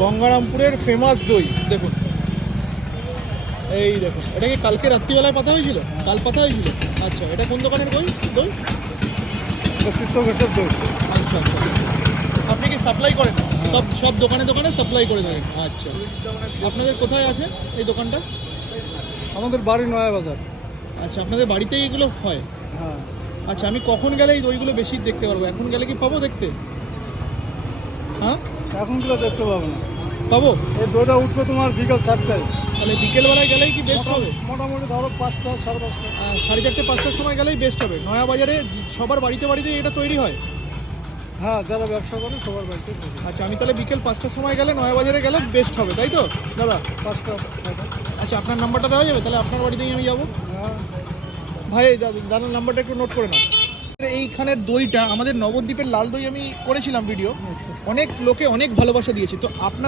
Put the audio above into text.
গঙ্গারামপুরের famous দই দেখুন, এই দেখুন। এটা কি কালকে রাত্রিবেলায় পাতা হয়েছিল? কাল পাতা হয়েছিল। আচ্ছা, এটা কোন দোকানের দই? দই সিদ্ধ ঘোষের দই। আচ্ছা আচ্ছা, আপনি কি সাপ্লাই করেন? সব সব দোকানে দোকানে সাপ্লাই করে থাকেন। আচ্ছা, আপনাদের কোথায় আছে এই দোকানটা? আমাদের বাড়ি নয়া বাজার। আচ্ছা, আপনাদের বাড়িতেই এগুলো হয়? হ্যাঁ। আচ্ছা, আমি কখন গেলে এই দইগুলো বেশি দেখতে পারবো? এখন গেলে কি পাবো দেখতে? হ্যাঁ, এখনগুলো দেখতে পাবো না। পাবো। এই দইটা উঠবে তোমার বিকাল 4টায়। তাহলে বিকেলবেলায় গেলেই কি বেস্ট হবে? মোটামুটি ধরো 5টা, 5:30টা। 4:30 5টার সময় গেলেই বেস্ট হবে। নয়া বাজারে সবার বাড়িতে বাড়িতে এটা তৈরি হয়? হ্যাঁ, যারা ব্যবসা করে সবার বাড়িতে তৈরি। আচ্ছা, আমি তাহলে বিকেল 5টার সময় গেলে নয়া বাজারে গেলে বেস্ট হবে, তাই তো দাদা? 5টা। আচ্ছা, আপনার নাম্বারটা দেওয়া যাবে? তাহলে আপনার বাড়িতেই আমি যাবো। হ্যাঁ। ভাই, দাদার নাম্বারটা একটু নোট করে নাও। এইখানের দইটা আমাদের নবদ্বীপের লাল দই আমি করেছিলাম ভিডিও, অনেক লোকে অনেক ভালোবাসা দিয়েছে। তো আপনার